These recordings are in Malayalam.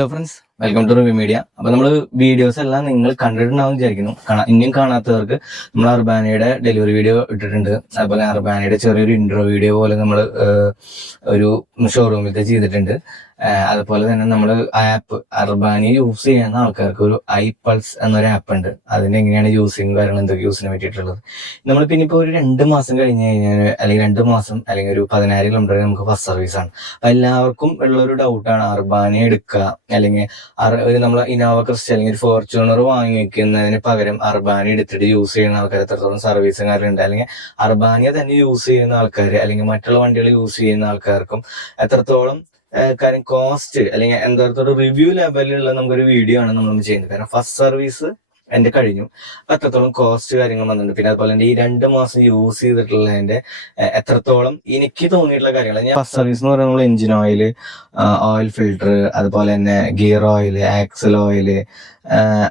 Hello friends, welcome to review media. അപ്പൊ നമ്മൾ വീഡിയോസ് എല്ലാം നിങ്ങൾ കണ്ടിട്ടുണ്ടാവും വിചാരിക്കുന്നു. ഇനിയും കാണാത്തവർക്ക് നമ്മൾ അർബാനയുടെ ഡെലിവറി വീഡിയോ ഇട്ടിട്ടുണ്ട്. അതുപോലെ അർബാനയുടെ ചെറിയൊരു ഇൻട്രോ വീഡിയോ പോലെ നമ്മൾ ഒരു ഷോറൂമിലത്തെ ചെയ്തിട്ടുണ്ട്. അതുപോലെ തന്നെ നമ്മൾ ആപ്പ് അർബാനി യൂസ് ചെയ്യുന്ന ആൾക്കാർക്ക് ഒരു iPulse എന്നൊരു ആപ്പ് ഉണ്ട്. അതിന് എങ്ങനെയാണ് യൂസിങ് കാര്യങ്ങൾ എന്തൊക്കെ യൂസിനെ പറ്റിയിട്ടുള്ളത് നമ്മൾ പിന്നെ ഇപ്പോൾ ഒരു 2 മാസം കഴിഞ്ഞ് കഴിഞ്ഞാൽ അല്ലെങ്കിൽ 2 മാസം അല്ലെങ്കിൽ ഒരു 10,000 കിലോമീറ്റർ നമുക്ക് ഫസ്റ്റ് സർവീസ് ആണ്. എല്ലാവർക്കും ഉള്ളൊരു ഡൗട്ടാണ് അർബാനി എടുക്കുക അല്ലെങ്കിൽ ഒരു നമ്മൾ ഇനോവ ക്രിസ്റ്റ അല്ലെങ്കിൽ ഒരു ഫോർച്യൂണർ വാങ്ങിക്കുന്നതിന് പകരം അർബാനി എടുത്തിട്ട് യൂസ് ചെയ്യുന്ന ആൾക്കാർ എത്രത്തോളം സർവീസുകാരുണ്ട്, അല്ലെങ്കിൽ അർബാനിയെ തന്നെ യൂസ് ചെയ്യുന്ന ആൾക്കാർ അല്ലെങ്കിൽ മറ്റുള്ള വണ്ടികൾ യൂസ് ചെയ്യുന്ന ആൾക്കാർക്കും എത്രത്തോളം കാര്യം കോസ്റ്റ് അല്ലെങ്കിൽ എന്തോരത്തോളം റിവ്യൂ ലെവലിലുള്ള നമുക്കൊരു വീഡിയോ ആണ് നമ്മൾ ചെയ്യുന്നത്. കാരണം ഫസ്റ്റ് സർവീസ് എന്റെ കഴിഞ്ഞു, എത്രത്തോളം കോസ്റ്റ് കാര്യങ്ങൾ വന്നിട്ടുണ്ട്. പിന്നെ അതുപോലെ തന്നെ ഈ 2 മാസം യൂസ് ചെയ്തിട്ടുള്ളതിന്റെ എത്രത്തോളം എനിക്ക് തോന്നിയിട്ടുള്ള കാര്യങ്ങൾ. ഞാൻ ഫസ്റ്റ് സർവീസ് എന്ന് പറയുന്നത് എഞ്ചിൻ ഓയിൽ ഫിൽട്ടർ, അതുപോലെ തന്നെ ഗിയർ ഓയിൽ, ആക്സൽ ഓയിൽ,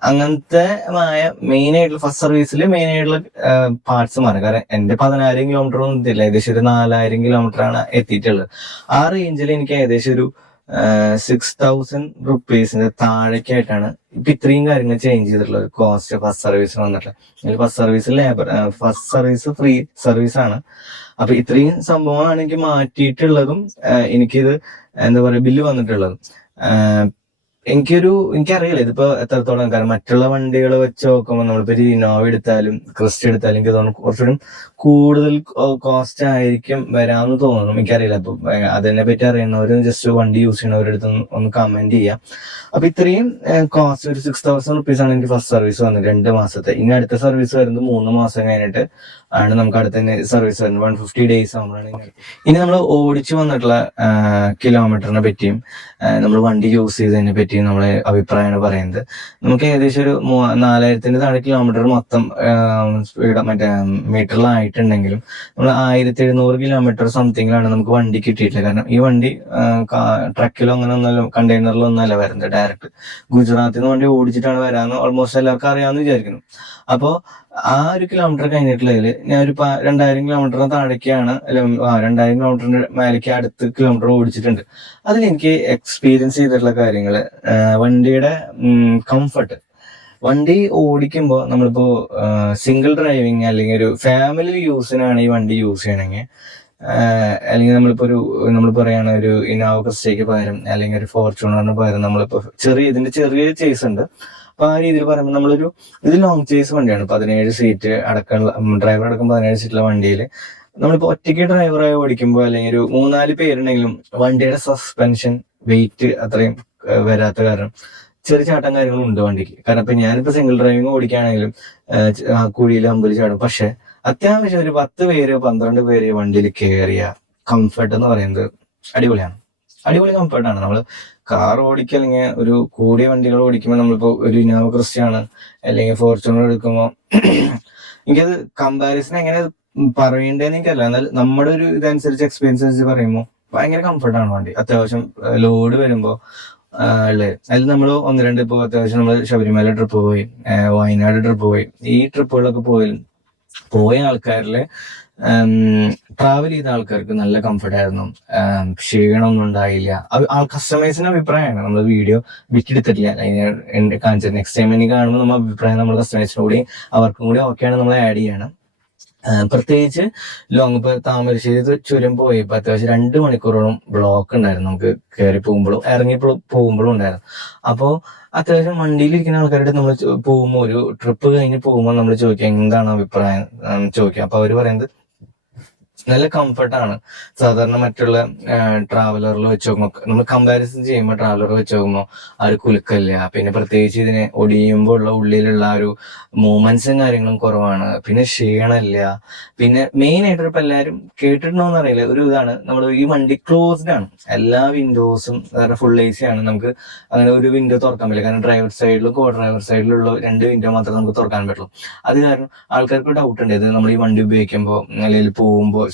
അങ്ങനത്തെ മെയിൻ ആയിട്ടുള്ള ഫസ്റ്റ് സർവീസിൽ മെയിൻ ആയിട്ടുള്ള പാർട്സ് മാറി. കാരണം എന്റെ 10,000 കിലോമീറ്റർ ഒന്നും എത്തിയില്ല, ഏകദേശം ഒരു 4,000 കിലോമീറ്റർ ആണ് എത്തിയിട്ടുള്ളത്. ആ റേഞ്ചിൽ എനിക്ക് ഏകദേശം ഒരു 6,000 റുപ്പീസിന്റെ താഴേക്കായിട്ടാണ് ഇപ്പൊ ഇത്രയും കാര്യങ്ങൾ ചേഞ്ച് ചെയ്തിട്ടുള്ള ഒരു കോസ്റ്റ് ഫസ്റ്റ് സർവീസിന് വന്നിട്ടുള്ളത്. അതിൽ ഫസ്റ്റ് സർവീസ് ഫ്രീ സർവീസ് ആണ്. അപ്പൊ ഇത്രയും സംഭവമാണ് എനിക്ക് മാറ്റിയിട്ടുള്ളതും എനിക്കിത് എന്താ പറയാ ബില്ല് വന്നിട്ടുള്ളതും. എനിക്കറിയില്ല ഇതിപ്പോ എത്രത്തോളം. കാരണം മറ്റുള്ള വണ്ടികൾ വെച്ച് നോക്കുമ്പോൾ നമ്മളിപ്പോ ഒരു ഇന്നോവ എടുത്താലും ക്രിസ്റ്റ എടുത്താലും എനിക്ക് തോന്നുന്നു കുറച്ചുകൂടി കൂടുതൽ കോസ്റ്റ് ആയിരിക്കും വരാമെന്ന് തോന്നുന്നു. എനിക്കറിയില്ല. അപ്പൊ അതിനെ പറ്റി അറിയുന്നവരും ജസ്റ്റ് വണ്ടി യൂസ് ചെയ്യുന്നവരെടുത്ത് ഒന്ന് കമന്റ് ചെയ്യാം. അപ്പൊ ഇത്രയും കോസ്റ്റ് ഒരു 6,000 റുപ്പീസ് ആണ് എനിക്ക് ഫസ്റ്റ് സർവീസ് വന്നത് 2 മാസത്തെ. ഇനി അടുത്ത സർവീസ് വരുന്നത് 3 മാസം കഴിഞ്ഞിട്ട് ആണ് നമുക്ക് അടുത്ത സർവീസ് വരുന്നത്. 150 days ആകുമ്പോഴാണ്. ഇനി നമ്മൾ ഓടിച്ചു വന്നിട്ടുള്ള കിലോമീറ്ററിനെ പറ്റിയും നമ്മൾ വണ്ടി യൂസ് ചെയ്തതിനെ പറ്റിയും നമ്മളെ അഭിപ്രായമാണ് പറയുന്നത്. നമുക്ക് ഏകദേശം ഒരു 4,000 താഴെ കിലോമീറ്റർ മൊത്തം സ്പീഡ് മീറ്ററിലായിട്ടുണ്ടെങ്കിലും നമ്മൾ 1,700 കിലോമീറ്റർ സംതിങ്ങിലാണ് നമുക്ക് വണ്ടി കിട്ടിയിട്ടില്ല. കാരണം ഈ വണ്ടി ട്രക്കിലോ അങ്ങനെ ഒന്നല്ല, കണ്ടെയ്നറിലോ ഒന്നല്ല വരുന്നത്. ഡയറക്റ്റ് ഗുജറാത്തിൽ നിന്ന് വണ്ടി ഓടിച്ചിട്ടാണ് വരാമെന്ന് ഓൾമോസ്റ്റ് എല്ലാവർക്കും അറിയാമെന്ന് വിചാരിക്കുന്നു. അപ്പോൾ ആ ഒരു കിലോമീറ്റർ കഴിഞ്ഞിട്ടുള്ളതിൽ ഞാൻ ഒരു 2,000 കിലോമീറ്ററിന് താഴേക്കാണ്, 2,000 കിലോമീറ്ററിന്റെ മേലേക്ക് അടുത്ത് കിലോമീറ്റർ ഓടിച്ചിട്ടുണ്ട്. അതിലെനിക്ക് എക്സ്പീരിയൻസ് ചെയ്തിട്ടുള്ള കാര്യങ്ങള്, വണ്ടിയുടെ കംഫർട്ട്. വണ്ടി ഓടിക്കുമ്പോൾ നമ്മളിപ്പോ സിംഗിൾ ഡ്രൈവിങ് അല്ലെങ്കിൽ ഒരു ഫാമിലി യൂസിനാണ് ഈ വണ്ടി യൂസ് ചെയ്യണമെങ്കിൽ, അല്ലെങ്കിൽ നമ്മൾ പറയുകയാണ് ഒരു ഇന്നോവ ക്രിസ്റ്റയ്ക്ക് പകരം അല്ലെങ്കിൽ ഒരു ഫോർച്യൂണറിന് പകരം നമ്മളിപ്പോ ഇതിന്റെ ചെറിയ ചേസ് ഉണ്ട്. അപ്പൊ ആ രീതിയിൽ പറയുമ്പോൾ ഇത് ലോങ് ചേസ് വണ്ടിയാണ്. 17 സീറ്റ് അടക്കമുള്ള ഡ്രൈവർ അടക്കം 17 സീറ്റുള്ള വണ്ടിയിൽ നമ്മളിപ്പോ ഒറ്റയ്ക്ക് ഡ്രൈവറായി ഓടിക്കുമ്പോൾ അല്ലെങ്കിൽ ഒരു 3-4 പേരുണ്ടെങ്കിലും വണ്ടിയുടെ സസ്പെൻഷൻ വെയിറ്റ് അത്രയും വരാത്ത കാരണം ചെറിയ ചാട്ടം കാര്യങ്ങളും ഉണ്ട് വണ്ടിക്ക്. കാരണം ഇപ്പൊ ഞാനിപ്പോ സിംഗിൾ ഡ്രൈവിംഗ് ഓടിക്കുകയാണെങ്കിലും കുഴിയിൽ അമ്പലി ചാടും. പക്ഷെ അത്യാവശ്യം ഒരു 10 പേര് 12 പേര് വണ്ടിയിൽ കയറിയ കംഫർട്ട് എന്ന് പറയുന്നത് അടിപൊളി കംഫർട്ടാണ്. നമ്മൾ കാർ ഓടിക്കുക അല്ലെങ്കിൽ ഒരു കൂടിയ വണ്ടികൾ ഓടിക്കുമ്പോൾ നമ്മളിപ്പോ ഒരു ഇന്നോവ ക്രിസ്റ്റയാണ് അല്ലെങ്കിൽ ഫോർച്യൂണർ എടുക്കുമ്പോൾ എനിക്കത് കമ്പാരിസൺ എങ്ങനെ പറയേണ്ടതെന്ന് എനിക്കല്ല. എന്നാൽ നമ്മുടെ ഒരു ഇതനുസരിച്ച് എക്സ്പീരിയൻസ് അനുസരിച്ച് പറയുമ്പോൾ ഭയങ്കര കംഫർട്ടാണ് വണ്ടി. അത്യാവശ്യം ലോഡ് വരുമ്പോൾ ഉള്ളത് അതിൽ നമ്മൾ 1-2 ഇപ്പോൾ അത്യാവശ്യം നമ്മൾ ശബരിമല ട്രിപ്പ് പോയി, വയനാട് ട്രിപ്പ് പോയി. ഈ ട്രിപ്പുകളൊക്കെ പോയ ആൾക്കാരില് ട്രാവൽ ചെയ്ത ആൾക്കാർക്ക് നല്ല കംഫർട്ടായിരുന്നു. ക്ഷീണമൊന്നും ഉണ്ടായില്ല. കസ്റ്റമേഴ്സിന്റെ അഭിപ്രായമാണ്. നമ്മൾ വീഡിയോ വിറ്റെടുത്തിട്ടില്ല, കാണിച്ചത്. നെക്സ്റ്റ് ടൈം ഇനി കാണുമ്പോൾ നമ്മൾ അഭിപ്രായം നമ്മൾ കസ്റ്റമേഴ്സിനും കൂടി അവർക്കും കൂടി ഓക്കെയാണ് നമ്മൾ ആഡ് ചെയ്യണം. പ്രത്യേകിച്ച് ലോങ് ഇപ്പൊ താമരശ്ശേരി ചുരം പോയപ്പോ അത്യാവശ്യം 2 മണിക്കൂറോളം ബ്ലോക്ക് ഉണ്ടായിരുന്നു. നമുക്ക് കയറി പോകുമ്പോഴും ഇറങ്ങി പോകുമ്പോഴും ഉണ്ടായിരുന്നു. അപ്പോ അത്യാവശ്യം വണ്ടിയിലിരിക്കുന്ന ആൾക്കാരുടെ നമ്മൾ പോകുമ്പോൾ, ഒരു ട്രിപ്പ് കഴിഞ്ഞ് പോകുമ്പോൾ നമ്മൾ ചോദിക്കുക എന്താണ് അഭിപ്രായം ചോദിക്കുക. അപ്പൊ അവര് പറയുന്നത് നല്ല കംഫർട്ടാണ്. സാധാരണ മറ്റുള്ള ട്രാവലറിൽ വെച്ച് നോക്കുമ്പോൾ നമ്മൾ കമ്പാരിസൺ ചെയ്യുമ്പോൾ ട്രാവലർ വെച്ച് നോക്കുമ്പോൾ ആ ഒരു കുലുക്കല്ല. പിന്നെ പ്രത്യേകിച്ച് ഇതിനെ ഒടിയുമ്പോൾ ഉള്ള ഉള്ളിലുള്ള ഒരു മൂവ്മെന്റ്സും കാര്യങ്ങളും കുറവാണ്. പിന്നെ ക്ഷീണമില്ല. പിന്നെ മെയിൻ ആയിട്ട് ഇപ്പൊ എല്ലാവരും കേട്ടിട്ടുണ്ടോന്ന് അറിയില്ല, ഒരു ഇതാണ് നമ്മൾ ഈ വണ്ടി ക്ലോസ്ഡ് ആണ്. എല്ലാ വിൻഡോസും ഫുൾ AC ആണ്. നമുക്ക് അങ്ങനെ ഒരു വിൻഡോ തുറക്കാൻ പറ്റില്ല. കാരണം ഡ്രൈവർ സൈഡിലും കോ ഡ്രൈവർ സൈഡിലുള്ള 2 വിൻഡോ മാത്രമേ നമുക്ക് തുറക്കാൻ പറ്റുള്ളൂ. അത് കാരണം ആൾക്കാർക്ക് ഡൗട്ട് ഉണ്ട്, ഇത് നമ്മൾ ഈ വണ്ടി ഉപയോഗിക്കുമ്പോൾ അല്ലെങ്കിൽ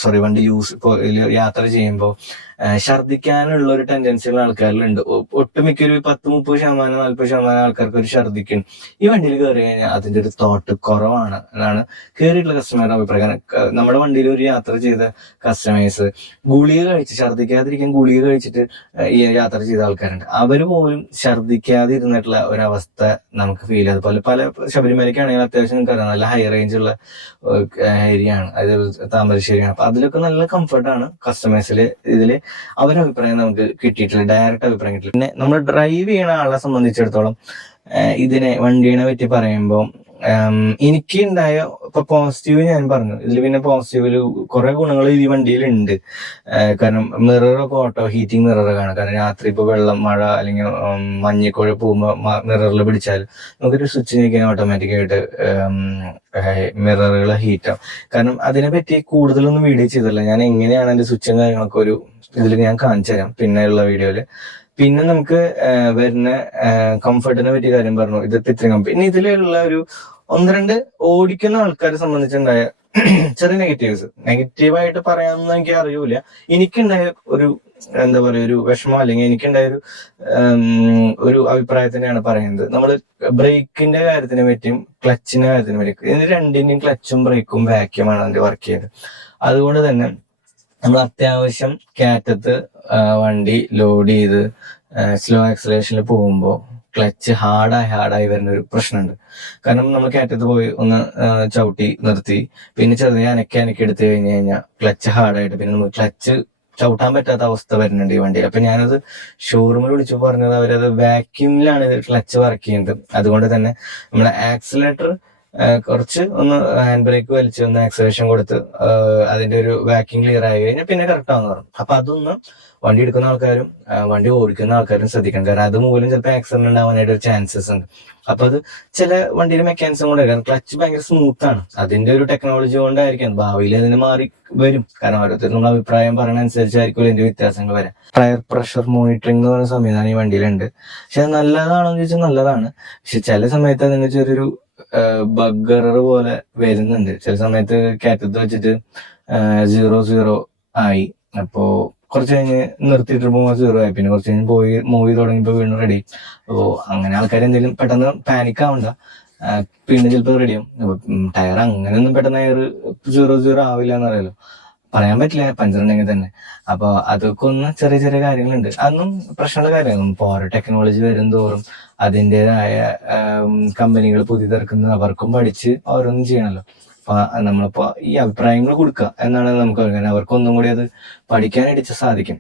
വണ്ടി യാത്ര ചെയ്യുമ്പോൾ ഛർദ്ദിക്കാനുള്ള ഒരു ടെൻഡൻസി ഉള്ള ആൾക്കാരിലുണ്ട്. ഒട്ടുമിക്കൊരു 10-30%, 40% ആൾക്കാർക്ക് ഒരു ഛർദ്ദിക്കും. ഈ വണ്ടിയിൽ കയറി കഴിഞ്ഞാൽ അതിന്റെ ഒരു തോട്ട് കുറവാണ് എന്നാണ് കയറിയിട്ടുള്ള കസ്റ്റമറുടെ അഭിപ്രായം. നമ്മുടെ വണ്ടിയിൽ ഒരു യാത്ര ചെയ്ത കസ്റ്റമേഴ്സ് ഗുളിക കഴിച്ച് ഛർദ്ദിക്കാതിരിക്കാൻ ഗുളിക കഴിച്ചിട്ട് ഈ യാത്ര ചെയ്ത ആൾക്കാരുണ്ട്. അവര് പോലും ഛർദ്ദിക്കാതെ ഇരുന്നിട്ടുള്ള ഒരവസ്ഥ നമുക്ക് ഫീൽ ചെയ്ത്. പല ശബരിമലയ്ക്കാണെങ്കിൽ അത്യാവശ്യം നിങ്ങൾക്ക് നല്ല ഹൈ റേഞ്ച് ഉള്ള ഏരിയ ആണ്, അതായത് താമരശ്ശേരിയാണ്. അപ്പൊ അതിലൊക്കെ നല്ല കംഫർട്ടാണ് കസ്റ്റമേഴ്സില്. ഇതില് അവരഭിപ്രായം നമുക്ക് കിട്ടിയിട്ടില്ല, ഡയറക്റ്റ് അഭിപ്രായം കിട്ടില്ല. പിന്നെ നമ്മൾ ഡ്രൈവ് ചെയ്യുന്ന ആളെ സംബന്ധിച്ചിടത്തോളം വണ്ടീനെ പറ്റി പറയുമ്പോൾ എനിക്ക് ഉണ്ടായ ഇപ്പൊ പോസിറ്റീവ് ഞാൻ പറഞ്ഞു. ഇതിൽ പിന്നെ പോസിറ്റീവില് കുറെ ഗുണങ്ങൾ ഈ വണ്ടിയിലുണ്ട്. കാരണം മിററൊക്കെ ഓട്ടോ ഹീറ്റിംഗ് മിററൊക്കെയാണ്. കാരണം രാത്രി ഇപ്പൊ വെള്ളം, മഴ അല്ലെങ്കിൽ മഞ്ഞിക്കുഴ പോകുമ്പോൾ മിററിൽ പിടിച്ചാൽ നമുക്കൊരു സ്വിച്ച് ഞെക്കാൻ ഓട്ടോമാറ്റിക്കായിട്ട് മിററുകൾ ഹീറ്റാവും. കാരണം അതിനെപ്പറ്റി കൂടുതലൊന്നും വീഡിയോ ചെയ്തില്ല. ഞാൻ എങ്ങനെയാണ് അതിന്റെ സ്വിച്ചും കാര്യങ്ങളൊക്കെ ഒരു ഇതിൽ ഞാൻ കാണിച്ചു തരാം പിന്നെയുള്ള വീഡിയോയില്. പിന്നെ നമുക്ക് വരുന്ന കംഫർട്ടിനെ പറ്റിയ കാര്യം പറഞ്ഞു. ഇതിപ്പോ ഇത്രയും പിന്നെ ഇതിലുള്ള ഒരു 1-2 ഓടിക്കുന്ന ആൾക്കാരെ സംബന്ധിച്ചുണ്ടായ ചെറിയ നെഗറ്റീവായിട്ട് പറയാമെന്ന് എനിക്ക് അറിയൂല. എനിക്കുണ്ടായ ഒരു എന്താ പറയുക, ഒരു വിഷമം അല്ലെങ്കിൽ എനിക്കുണ്ടായ ഒരു അഭിപ്രായത്തിനെയാണ് പറയുന്നത്. നമ്മൾ ബ്രേക്കിന്റെ കാര്യത്തിനെ പറ്റിയും ക്ലച്ചിന്റെ കാര്യത്തിനെ പറ്റിയും, ഇതിന് രണ്ടിന്റെയും ക്ലച്ചും ബ്രേക്കും വാക്യൂമാണ് അതിന്റെ വർക്ക് ചെയ്യുന്നത്. അതുകൊണ്ട് തന്നെ നമ്മൾ അത്യാവശ്യം കയറ്റത്ത് വണ്ടി ലോഡ് ചെയ്ത് സ്ലോ ആക്സലേഷനിൽ പോകുമ്പോൾ ക്ലച്ച് ഹാർഡായി വരുന്ന ഒരു പ്രശ്നമുണ്ട്. കാരണം നമ്മൾ കയറ്റത്ത് പോയി ഒന്ന് ചവിട്ടി നിർത്തി പിന്നെ ചെറിയ അനക്കി എടുത്തു കഴിഞ്ഞു കഴിഞ്ഞാൽ ക്ലച്ച് ഹാർഡായിട്ട് പിന്നെ നമുക്ക് ക്ലച്ച് ചവിട്ടാൻ പറ്റാത്ത അവസ്ഥ വരുന്നുണ്ട് ഈ വണ്ടിയിൽ. അപ്പൊ ഞാനത് ഷോറൂമിൽ വിളിച്ചു പറഞ്ഞത് അവരത് വാക്യൂമിലാണ് ക്ലച്ച് വർക്ക് ചെയ്യുന്നത്. അതുകൊണ്ട് തന്നെ നമ്മുടെ ആക്സിലേറ്റർ കുറച്ച് ഒന്ന് ഹാൻഡ് ബ്രേക്ക് വലിച്ച് ഒന്ന് ആക്സലേഷൻ കൊടുത്ത് അതിന്റെ ഒരു വാക്യൂം ക്ലിയർ ആയി കഴിഞ്ഞാൽ പിന്നെ കറക്റ്റ് ആവുന്ന പറഞ്ഞു. അപ്പൊ അതൊന്ന് വണ്ടി എടുക്കുന്ന ആൾക്കാരും വണ്ടി ഓടിക്കുന്ന ആൾക്കാരും ശ്രദ്ധിക്കണം. കാരണം അത് മൂലം ചിലപ്പോൾ ആക്സിഡന്റ് ഉണ്ടാവാനായിട്ട് ഒരു ചാൻസസ് ഉണ്ട്. അപ്പൊ അത് ചില വണ്ടിയുടെ മെക്കാനിസം കൊണ്ട്, കാരണം ക്ലച്ച് ഭയങ്കര സ്മൂത്ത് ആണ്, അതിന്റെ ഒരു ടെക്നോളജി കൊണ്ടായിരിക്കും. ഭാവിയിൽ അതിന് മാറി വരും. കാരണം ഓരോരുത്തരും നമ്മൾ അഭിപ്രായം പറയുന്ന അനുസരിച്ചായിരിക്കും ഇതിന്റെ വ്യത്യാസങ്ങൾ വരാം. ടയർ പ്രഷർ മോണിറ്ററിംഗ് എന്ന് പറയുന്ന സംവിധാനം ഈ വണ്ടിയിലുണ്ട്. പക്ഷെ അത് നല്ലതാണോ എന്ന് ചോദിച്ചാൽ നല്ലതാണ്. പക്ഷെ ചില സമയത്ത് അതിന് ചെറിയൊരു ബഗ്ഗർ പോലെ വരുന്നുണ്ട്. ചില സമയത്ത് കയറ്റത്ത് വെച്ചിട്ട് 0-0 ആയി. അപ്പോ കുറച്ച് കഴിഞ്ഞ് നിർത്തിയിട്ട് പോകുമ്പോൾ 0 ആയി. പിന്നെ കുറച്ച് കഴിഞ്ഞ് മൂവി തുടങ്ങിയപ്പോൾ വീണ്ടും റെഡി. അപ്പോൾ അങ്ങനെ ആൾക്കാർ എന്തെങ്കിലും പെട്ടെന്ന് പാനിക് ആവണ്ട, പിന്നെ ചിലപ്പോൾ റെഡിയാവും. അപ്പൊ ടയർ അങ്ങനെയൊന്നും പെട്ടെന്ന് 0-0 ആവില്ല എന്നറിയാലോ, പറയാൻ പറ്റില്ല പഞ്ചറുണ്ടെങ്കിൽ തന്നെ. അപ്പൊ അതൊക്കെ ഒന്ന് ചെറിയ ചെറിയ കാര്യങ്ങളുണ്ട്. അതൊന്നും പ്രശ്നമുള്ള കാര്യമാണ്. ഇപ്പൊ ഓരോ ടെക്നോളജി വരും തോറും അതിൻ്റെതായ കമ്പനികൾ പുതിയതിറക്കുന്നത് അവർക്കും പഠിച്ച് ഓരോന്നും ചെയ്യണമല്ലോ. അപ്പൊ നമ്മളിപ്പോ ഈ അഭിപ്രായങ്ങൾ കൊടുക്കുക എന്നാണ് നമുക്ക് അറിയാൻ. അവർക്കൊന്നും കൂടി അത് പഠിക്കാനായിട്ട് സാധിക്കും.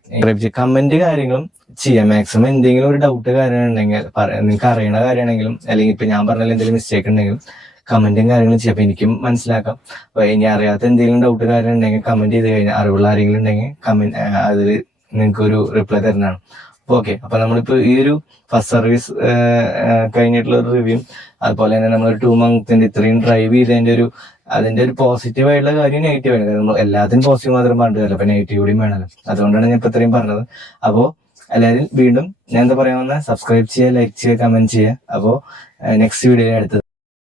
കമന്റ് കാര്യങ്ങളും ചെയ്യാം. മാക്സിമം എന്തെങ്കിലും ഒരു ഡൗട്ട് കാര്യം ഉണ്ടെങ്കിൽ നിങ്ങൾക്ക് അറിയണ കാര്യമാണെങ്കിലും അല്ലെങ്കിൽ ഇപ്പൊ ഞാൻ പറഞ്ഞാൽ എന്തെങ്കിലും മിസ്റ്റേക്ക് ഉണ്ടെങ്കിലും കമന്റും കാര്യങ്ങളും ചെയ്യാം. അപ്പൊ എനിക്കും മനസ്സിലാക്കാം. അപ്പൊ ഇനി അറിയാത്ത എന്തെങ്കിലും ഡൗട്ട് കാര്യം ഉണ്ടെങ്കിൽ കമന്റ് ചെയ്ത് കഴിഞ്ഞാൽ, അറിവുള്ള ആരെങ്കിലും ഉണ്ടെങ്കിൽ കമന്റ് അതിൽ നിങ്ങൾക്ക് ഒരു റിപ്ലൈ തരുന്നതാണ്. ഓക്കെ. അപ്പൊ നമ്മളിപ്പോ ഈ ഒരു ഫസ്റ്റ് സർവീസ് കഴിഞ്ഞിട്ടുള്ള ഒരു റിവ്യൂ, അതുപോലെ തന്നെ നമ്മൾ 2 മന്ത്സിന്റെ ഇത്രയും ഡ്രൈവ് ചെയ്തതിന്റെ അതിന്റെ ഒരു പോസിറ്റീവ് ആയിട്ടുള്ള കാര്യം നെഗറ്റീവ് ആണ്. കാരണം എല്ലാത്തിനും പോസിറ്റീവ് മാത്രം പറഞ്ഞില്ല, അപ്പൊ നെഗറ്റീവ് കൂടിയും വേണമല്ലോ. അതുകൊണ്ടാണ് ഞാൻ ഇപ്പൊ ഇത്രയും പറഞ്ഞത്. അപ്പോ എല്ലാവരും വീണ്ടും ഞാൻ എന്താ പറയാൻ വന്ന, സബ്സ്ക്രൈബ് ചെയ്യുക, ലൈക്ക് ചെയ്യുക, കമന്റ് ചെയ്യുക. അപ്പോ നെക്സ്റ്റ് വീഡിയോ അടുത്തത്